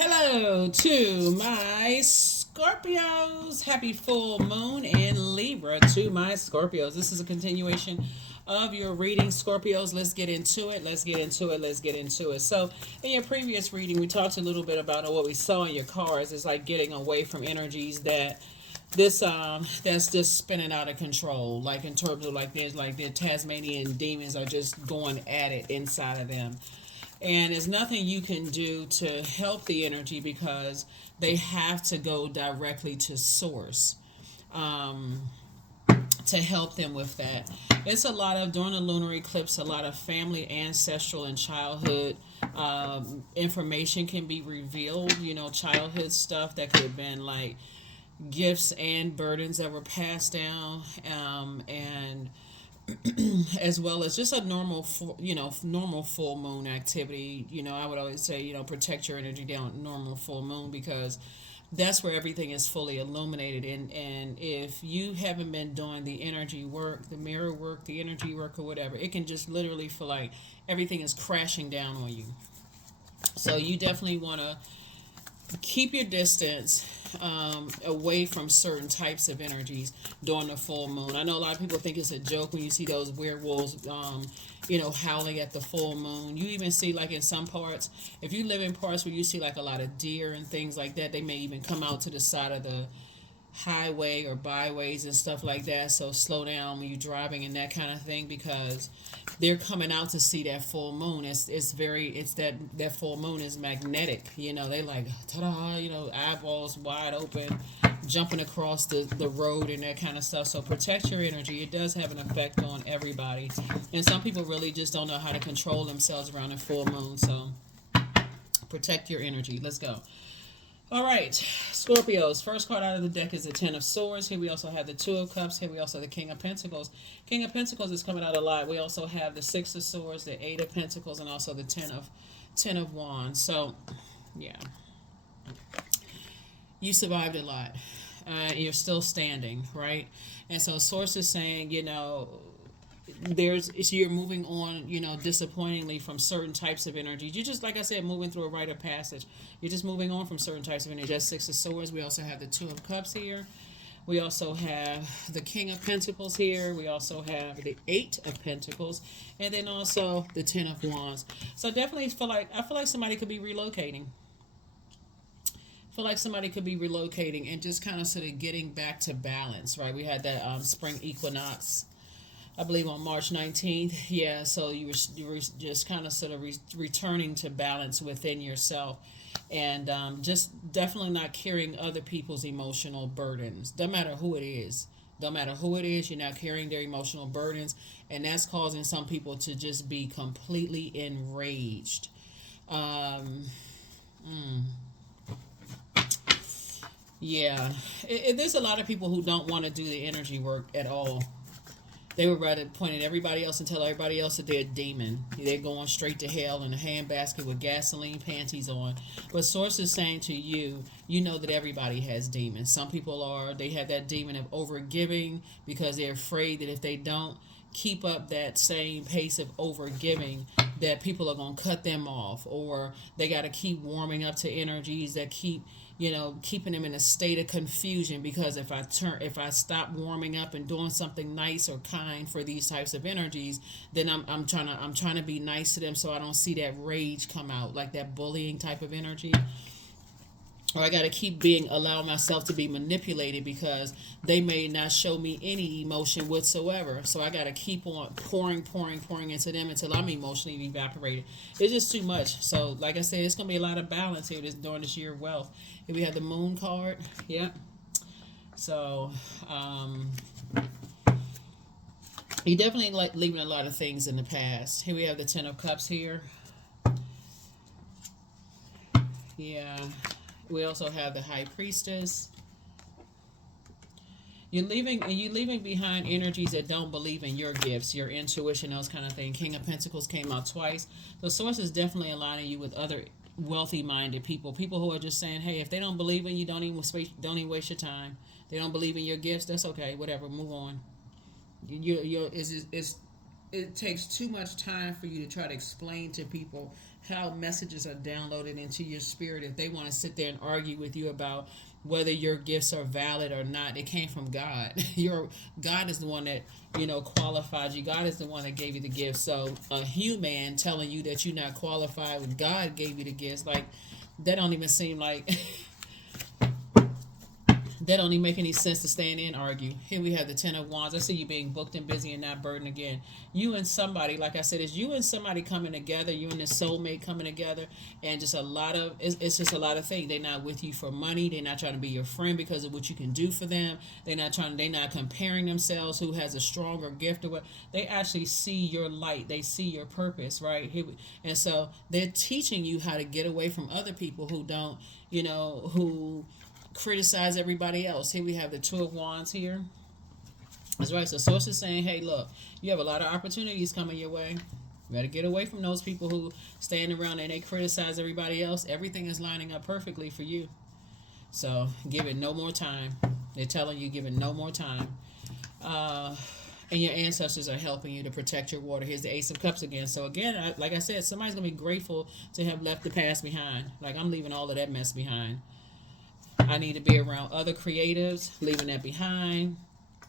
Hello to my Scorpios. Happy full moon in Libra to my Scorpios. This is a continuation of your reading, Scorpios. Let's get into it. So, in your previous reading, we talked a little bit about what we saw in your cards. It's like getting away from energies that's just spinning out of control. Like in terms of like there's like the Tasmanian demons are just going at it inside of them. And there's nothing you can do to help the energy because they have to go directly to source um, to help them with that. It's a lot of, during the lunar eclipse, a lot of family, ancestral, and childhood information can be revealed. Childhood stuff that could have been like gifts and burdens that were passed down, and as well as just a normal full moon activity. I would always say, protect your energy down normal full moon because that's where everything is fully illuminated. And if you haven't been doing the energy work, the mirror work, the energy work, or whatever, it can just literally feel like everything is crashing down on you. So you definitely want to keep your distance away from certain types of energies during the full moon. I know a lot of people think it's a joke when you see those werewolves, howling at the full moon. You even see, like, in some parts, if you live in parts where you see like a lot of deer and things like that, they may even come out to the side of the highway or byways and stuff like that. So slow down when you're driving and that kind of thing because they're coming out to see that full moon. It's that full moon is magnetic. They like ta-da, eyeballs wide open, jumping across the road and that kind of stuff. So protect your energy. It does have an effect on everybody. And some people really just don't know how to control themselves around a full moon. So protect your energy. Let's go. All right, Scorpios. First card out of the deck is the Ten of Swords. Here we also have the Two of Cups. Here we also have the King of Pentacles. King of Pentacles is coming out a lot. We also have the Six of Swords, the Eight of Pentacles, and also the Ten of Wands. So, yeah, you survived a lot. You're still standing, right? And so, Source is saying, you're moving on, disappointingly from certain types of energies. You just, like I said, moving through a rite of passage. You're just moving on from certain types of energy. That's Six of Swords. We also have the Two of Cups here. We also have the King of Pentacles here. We also have the Eight of Pentacles, and then also the Ten of Wands. So definitely I feel like somebody could be relocating. And just kind of sort of getting back to balance, right? We had that spring equinox, I believe, on March 19th. Yeah, so you were just kind of sort of returning to balance within yourself, and just definitely not carrying other people's emotional burdens. Don't matter who it is. You're not carrying their emotional burdens, and that's causing some people to just be completely enraged. Yeah, there's a lot of people who don't want to do the energy work at all. They would rather point at everybody else and tell everybody else that they're a demon. They're going straight to hell in a handbasket with gasoline panties on. But Source is saying to you, you know that everybody has demons. Some people they have that demon of overgiving because they're afraid that if they don't keep up that same pace of overgiving, that people are going to cut them off, or they got to keep warming up to energies that keep keeping them in a state of confusion, because if I stop warming up and doing something nice or kind for these types of energies, then I'm trying to be nice to them, so I don't see that rage come out, like that bullying type of energy. Or I got to keep allow myself to be manipulated because they may not show me any emotion whatsoever. So I got to keep on pouring into them until I'm emotionally evaporated. It's just too much. So like I said, it's going to be a lot of balance here during this year of wealth. Here we have the Moon card. Yep. So you definitely like leaving a lot of things in the past. Here we have the Ten of Cups here. Yeah. We also have the High Priestess. You're leaving behind energies that don't believe in your gifts, your intuition, those kind of things. King of Pentacles came out twice. The Source is definitely aligning you with other wealthy-minded people who are just saying, hey, if they don't believe in you, don't even waste your time. They don't believe in your gifts, that's okay, whatever, move on. It takes too much time for you to try to explain to people how messages are downloaded into your spirit. If they want to sit there and argue with you about whether your gifts are valid or not, it came from God. Your God is the one that qualified you. God is the one that gave you the gift. So a human telling you that you're not qualified when God gave you the gifts, like that don't even seem like that don't even make any sense to stand in and argue. Here we have the Ten of Wands. I see you being booked and busy and not burdened again. You and somebody, like I said, it's you and somebody coming together. You and the soulmate coming together, and just a lot of it's just a lot of things. They're not with you for money. They're not trying to be your friend because of what you can do for them. They're not comparing themselves who has a stronger gift or what. They actually see your light. They see your purpose, right? And so they're teaching you how to get away from other people who don't, who criticize everybody else. Here we have the Two of Wands here. That's right. So source is saying, hey, look, you have a lot of opportunities coming your way. You got to get away from those people who stand around and they criticize everybody else. Everything is lining up perfectly for you. So give it no more time. They're telling you give it no more time. And your ancestors are helping you to protect your water. Here's the Ace of Cups again. So again, like I said, somebody's going to be grateful to have left the past behind. Like I'm leaving all of that mess behind. I need to be around other creatives, leaving that behind.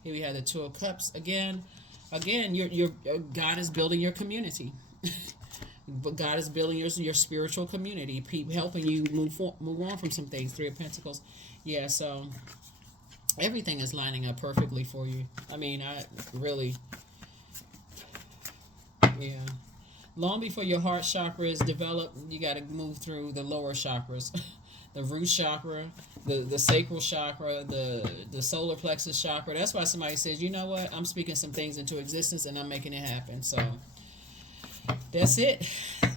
Here we have the Two of Cups again. Again, your God is building your community. But God is building your spiritual community, helping you move on from some things. Three of Pentacles. Yeah, so everything is lining up perfectly for you. I mean, I really, yeah. Long before your heart chakra is developed, you got to move through the lower chakras. The root chakra, the sacral chakra, the solar plexus chakra. That's why somebody says, you know what, I'm speaking some things into existence and I'm making it happen. So that's it.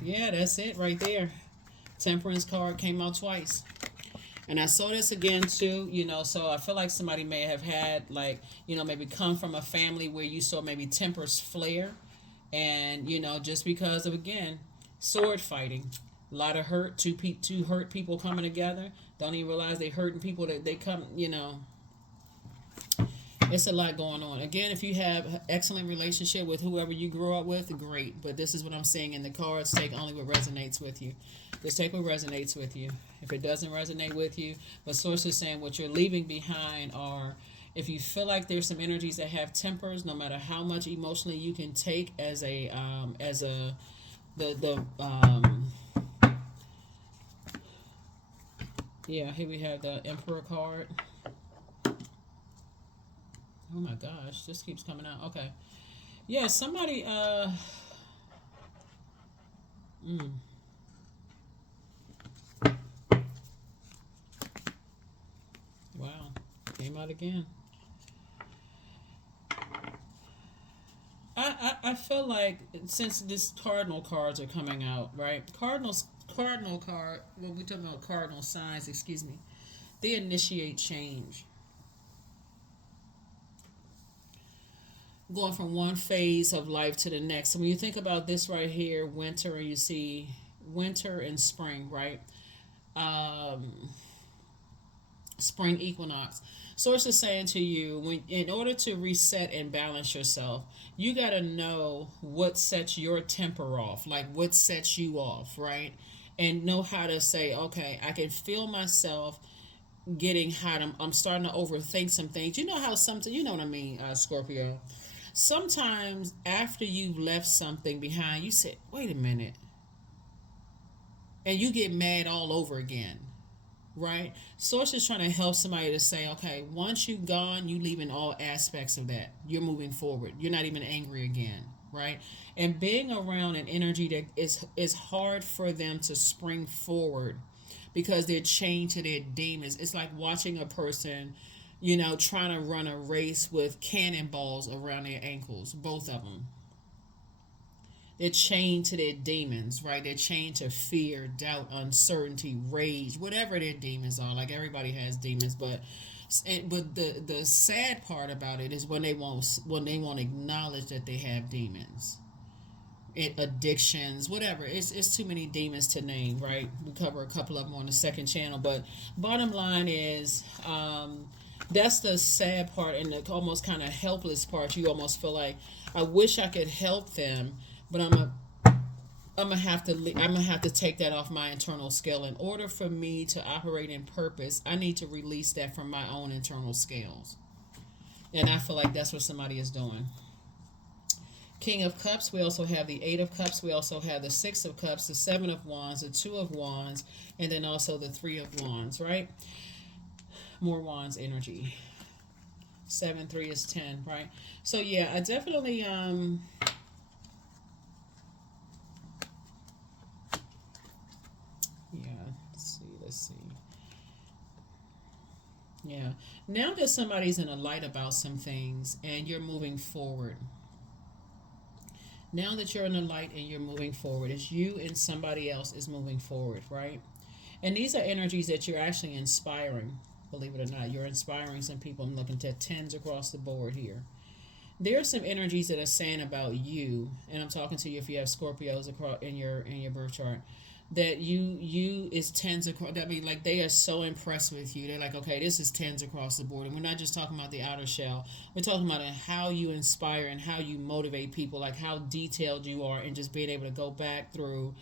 Yeah, that's it right there. Temperance card came out twice. And I saw this again too, so I feel like somebody may have had maybe come from a family where you saw maybe tempers flare. And, just because of, again, sword fighting. A lot of hurt, two hurt people coming together. Don't even realize they hurting people that they come, It's a lot going on. Again, if you have an excellent relationship with whoever you grew up with, great. But this is what I'm saying in the cards. Take only what resonates with you. Just take what resonates with you. If it doesn't resonate with you, but source is saying what you're leaving behind are, if you feel like there's some energies that have tempers, no matter how much emotionally you can take yeah, here we have the Emperor card. Oh my gosh, this keeps coming out. Okay. Yeah, somebody Wow. Came out again. I feel like since this cardinal cards are coming out, right? Cardinal card, when we talking about cardinal signs, excuse me, they initiate change. Going from one phase of life to the next. So when you think about this right here, winter, and you see winter and spring, right? Spring equinox. Source is saying to you, in order to reset and balance yourself, you got to know what sets your temper off, like what sets you off, right? And know how to say, okay, I can feel myself getting hot. I'm starting to overthink some things. You know how something, you know what I mean, Scorpio. Sometimes after you've left something behind, you say, wait a minute. And you get mad all over again. Right? Source is trying to help somebody to say, okay, once you've gone, you leave in all aspects of that. You're moving forward. You're not even angry again. Right? And being around an energy that is hard for them to spring forward because they're chained to their demons. It's like watching a person, trying to run a race with cannonballs around their ankles, both of them. They're chained to their demons, right? They're chained to fear, doubt, uncertainty, rage, whatever their demons are. Like everybody has demons, but the sad part about it is when they won't acknowledge that they have demons. Addictions, whatever. It's too many demons to name, right? We cover a couple of them on the second channel, but bottom line is that's the sad part and the almost kind of helpless part. You almost feel like, I wish I could help them, but I'm gonna have to take that off my internal scale. In order for me to operate in purpose, I need to release that from my own internal scales. And I feel like that's what somebody is doing. King of Cups, we also have the Eight of Cups, we also have the Six of Cups, the Seven of Wands, the Two of Wands, and then also the Three of Wands, right? More Wands energy. 7, 3 is 10, right? So yeah, I definitely yeah, let's see. Yeah. Now that somebody's in a light about some things and you're moving forward, now that you're in the light and you're moving forward, it's you and somebody else is moving forward, right? And these are energies that you're actually inspiring, believe it or not. You're inspiring some people. I'm looking at tens across the board here. There are some energies that are saying about you, and I'm talking to you if you have Scorpios across in your birth chart, that you is tens across. I mean, like they are so impressed with you. They're like, okay, this is tens across the board, and we're not just talking about the outer shell. We're talking about how you inspire and how you motivate people, like how detailed you are, and just being able to go back through,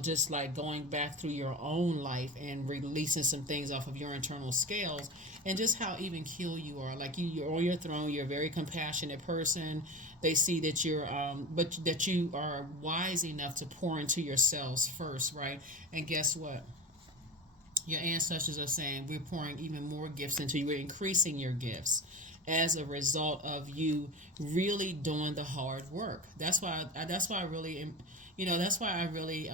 just like going back through your own life and releasing some things off of your internal scales, and just how even keel you are. Like you're on your throne. You're a very compassionate person. They see that but that you are wise enough to pour into yourselves first, right? And guess what? Your ancestors are saying we're pouring even more gifts into you. We're increasing your gifts as a result of you really doing the hard work. That's why. That's why I really, That's why I really,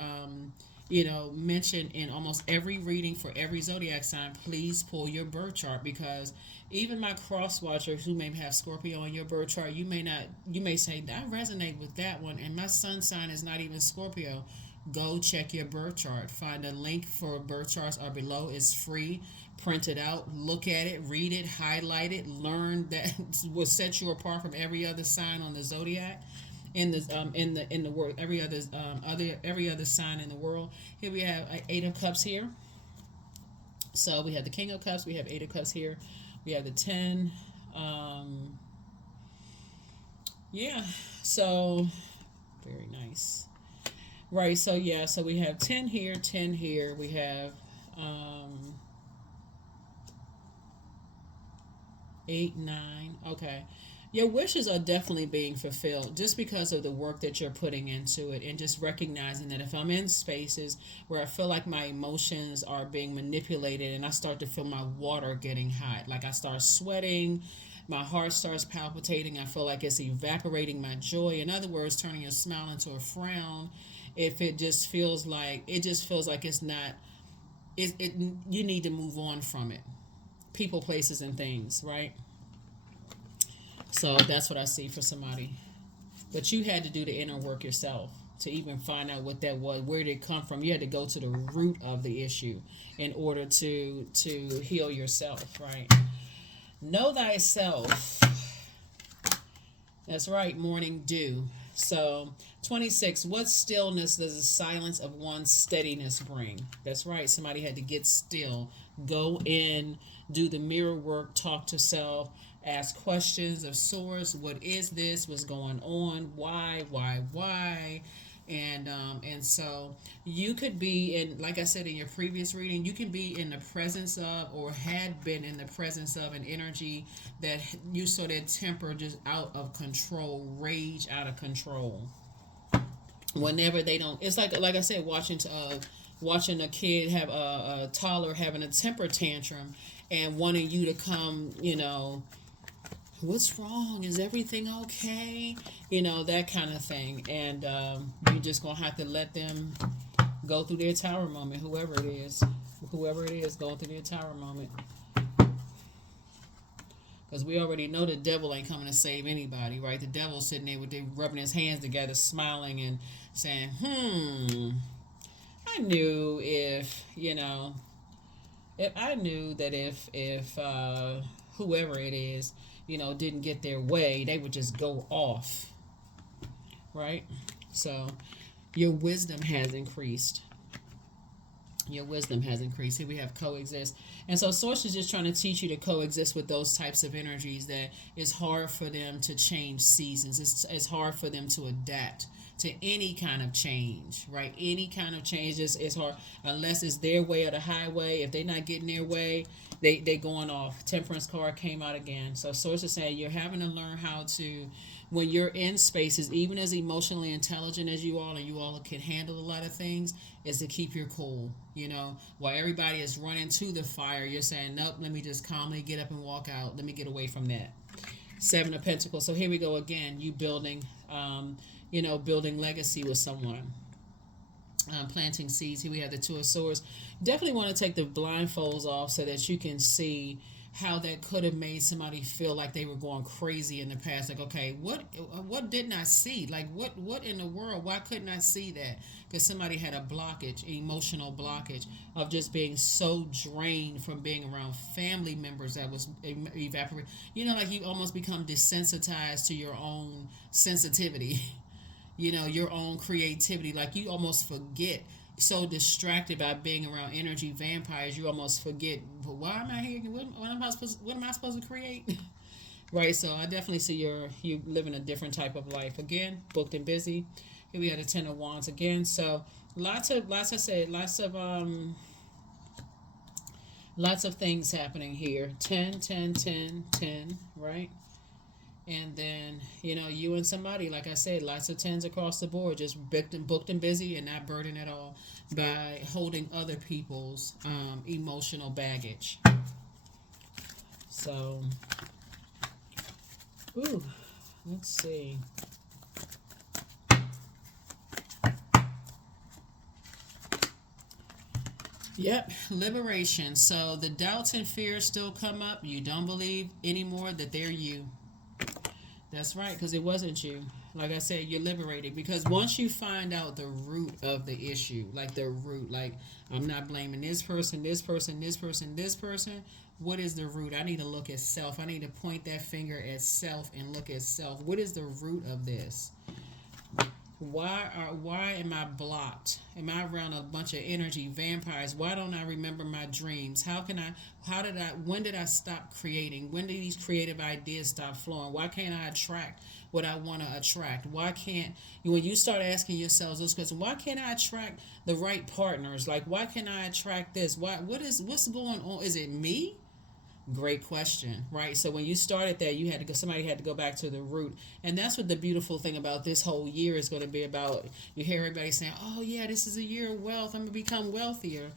mention in almost every reading for every zodiac sign. Please pull your birth chart, because even my cross watchers who may have Scorpio on your birth chart, you may not. You may say I resonate with that one, and my sun sign is not even Scorpio. Go check your birth chart. Find a link for birth charts are below. It's free. Print it out. Look at it. Read it. Highlight it. Learn that will set you apart from every other sign on the zodiac. In the world, every other sign in the world. Here we have Eight of Cups here. So we have the King of Cups. We have Eight of Cups here. We have the 10. Yeah. So very nice. Right, so yeah, so we have 10 here, 10 here. We have 8, 9. Okay. Your wishes are definitely being fulfilled just because of the work that you're putting into it, and just recognizing that if I'm in spaces where I feel like my emotions are being manipulated and I start to feel my water getting hot, like I start sweating, my heart starts palpitating, I feel like it's evaporating my joy. In other words, turning a smile into a frown. If it just feels like it's not you need to move on from it. People, places, and things, right? So that's what I see for somebody. But you had to do the inner work yourself to even find out what that was. Where did it come from? You had to go to the root of the issue in order to heal yourself, right? Know thyself. That's right, morning dew. So 26, what stillness does the silence of one's steadiness bring? That's right, somebody had to get still. Go in, do the mirror work, talk to self, ask questions of source. What is this? What's going on? Why? And so you could be in, like I said in your previous reading, you can be in the presence of, or had been in the presence of, an energy that you saw that temper just out of control, rage out of control. Whenever they don't, it's like I said, watching a kid have a toddler having a temper tantrum and wanting you to come, what's wrong? Is everything okay? That kind of thing. And you're just going to have to let them go through their tower moment, whoever it is going through their tower moment. Because we already know the devil ain't coming to save anybody, right? The devil's sitting there rubbing his hands together, smiling and saying, I knew if I knew that if whoever it is, didn't get their way, they would just go off, right? So your wisdom has increased. Here we have coexist. And so Source is just trying to teach you to coexist with those types of energies, that it's hard for them to change seasons. It's hard for them to adapt to any kind of change, right? Any kind of change is hard unless it's their way or the highway. If they're not getting their way, they going off. Temperance card came out again. So source is saying you're having to learn how to, when you're in spaces, even as emotionally intelligent as you all, and you all can handle a lot of things, is to keep your cool. You know, while everybody is running to the fire, you're saying, nope, let me just calmly get up and walk out. Let me get away from that. Seven of Pentacles. So here we go again. You building, building legacy with someone. Planting seeds. Here we have the Two of Swords. Definitely want to take the blindfolds off so that you can see how that could have made somebody feel like they were going crazy in the past. Like, okay, what didn't I see? Like, what in the world? Why couldn't I see that? Because somebody had a blockage, emotional blockage of just being so drained from being around family members that was evaporated. You know, like you almost become desensitized to your own sensitivity. You know, your own creativity. Like you almost forget, so distracted by being around energy vampires, you almost forget, but why am I here? What am I supposed to create? Right. So I definitely see you living a different type of life. Again, booked and busy. Here we had a Ten of Wands again. So lots of things happening here. 10, 10, 10, 10, right? And then, you and somebody, like I said, lots of tens across the board, just booked and busy and not burdened at all by holding other people's emotional baggage. So, let's see. Yep, liberation. So the doubts and fears still come up. You don't believe anymore that they're you. That's right, because it wasn't you. Like I said, you're liberated. Because once you find out the root of the issue, like the root, like I'm not blaming this person, this person, this person, this person. What is the root? I need to look at self. I need to point that finger at self and look at self. What is the root of this? Why am I blocked? Am I around a bunch of energy vampires? Why don't I remember my dreams? When did I stop creating? When did these creative ideas stop flowing? Why can't I attract what I want to attract? Why can't, when you start asking yourselves those questions, why can't I attract the right partners? Like, why can't I attract this? What's going on? Is it me? Great question, right? So when you started that, somebody had to go back to the root. And that's what the beautiful thing about this whole year is going to be about. You hear everybody saying, oh yeah, this is a year of wealth. I'm going to become wealthier.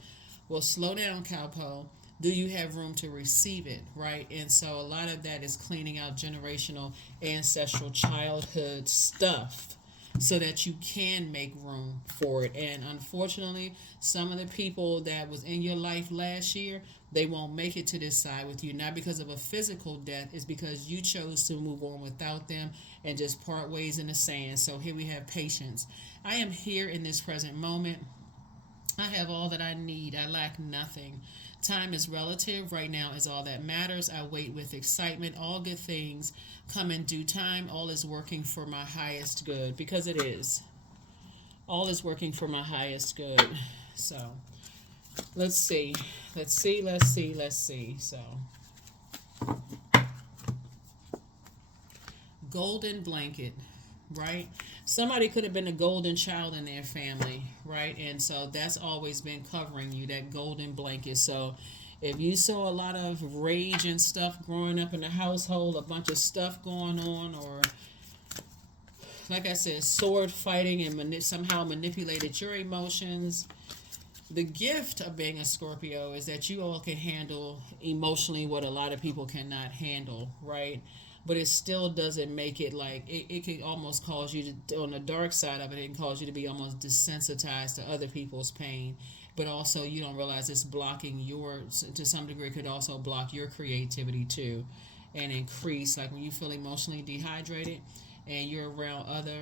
Well, slow down, cowpo. Do you have room to receive it, right? And so a lot of that is cleaning out generational, ancestral, childhood stuff so that you can make room for it. And unfortunately, some of the people that was in your life last year, they won't make it to this side with you, not because of a physical death. It's because you chose to move on without them and just part ways in the sand. So here we have patience. I am here in this present moment. I have all that I need. I lack nothing. Time is relative. Right now is all that matters. I wait with excitement. All good things come in due time. All is working for my highest good, because it is. All is working for my highest good. So let's see. So golden blanket, right? Somebody could have been a golden child in their family, right? And so that's always been covering you, that golden blanket. So if you saw a lot of rage and stuff growing up in the household, a bunch of stuff going on, or like I said, sword fighting and somehow manipulated your emotions. The gift of being a Scorpio is that you all can handle emotionally what a lot of people cannot handle, right? But it still doesn't make it like, it can almost cause you to, on the dark side of it, it can cause you to be almost desensitized to other people's pain. But also you don't realize it's blocking to some degree, it could also block your creativity too, and increase, like when you feel emotionally dehydrated and you're around other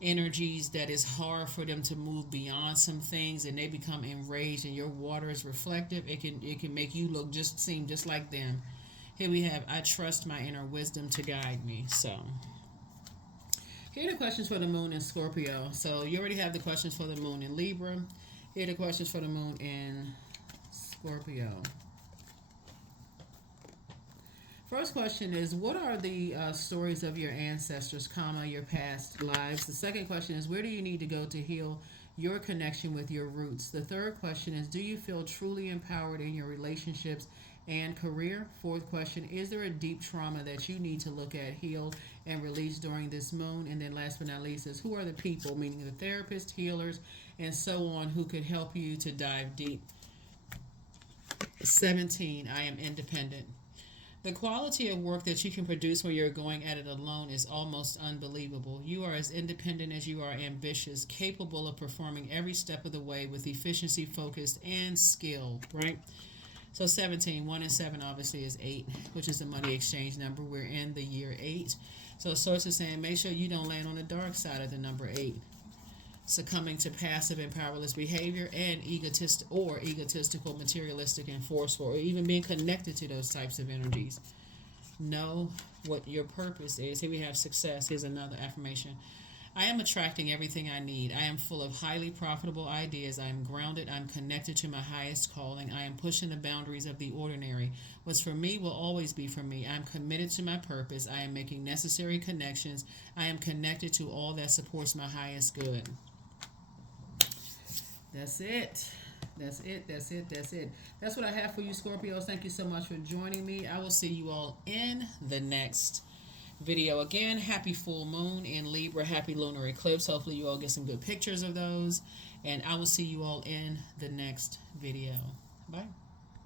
energies that is hard for them to move beyond some things, and they become enraged and your water is reflective, it can make you seem just like them. Here we have, I trust my inner wisdom to guide me. So here are the questions for the moon in Scorpio. So you already have the questions for the moon in Libra. Here are the questions for the moon in Scorpio. first question is, what are the stories of your ancestors, comma, your past lives? The second question is, where do you need to go to heal your connection with your roots? The third question is, do you feel truly empowered in your relationships and career? Fourth question, is there a deep trauma that you need to look at, heal, and release during this moon? And then last but not least is, who are the people, meaning the therapists, healers, and so on, who could help you to dive deep? 17, I am independent. The quality of work that you can produce when you're going at it alone is almost unbelievable. You are as independent as you are ambitious, capable of performing every step of the way with efficiency, focus, and skill, right? So 17, 1 and 7 obviously is 8, which is the money exchange number. We're in the year 8. So source is saying, make sure you don't land on the dark side of the number 8. Succumbing to passive and powerless behavior and egotistical, materialistic, and forceful, or even being connected to those types of energies. Know what your purpose is. Here we have success. Here's another affirmation. I am attracting everything I need. I am full of highly profitable ideas. I am grounded. I'm connected to my highest calling. I am pushing the boundaries of the ordinary. What's for me will always be for me. I'm committed to my purpose. I am making necessary connections. I am connected to all that supports my highest good. That's it. That's it. That's it. That's it. That's what I have for you, Scorpios. Thank you so much for joining me. I will see you all in the next video. Again, happy full moon in Libra. Happy lunar eclipse. Hopefully you all get some good pictures of those. And I will see you all in the next video. Bye.